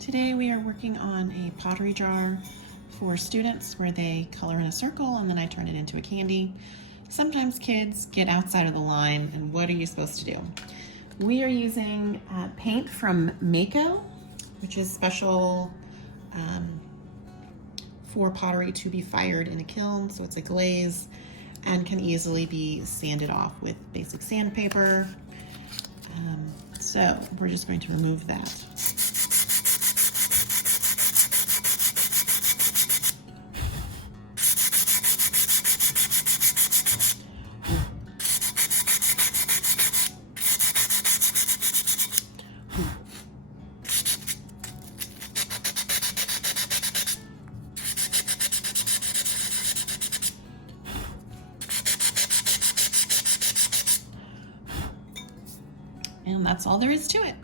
Today we are working on a pottery jar for students where they color in a circle and then I turn it into a candy. Sometimes kids get outside of the line, and what are you supposed to do? We are using paint from Mayco, which is special for pottery to be fired in a kiln, so it's a glaze and can easily be sanded off with basic sandpaper. So we're just going to remove that. And that's all there is to it.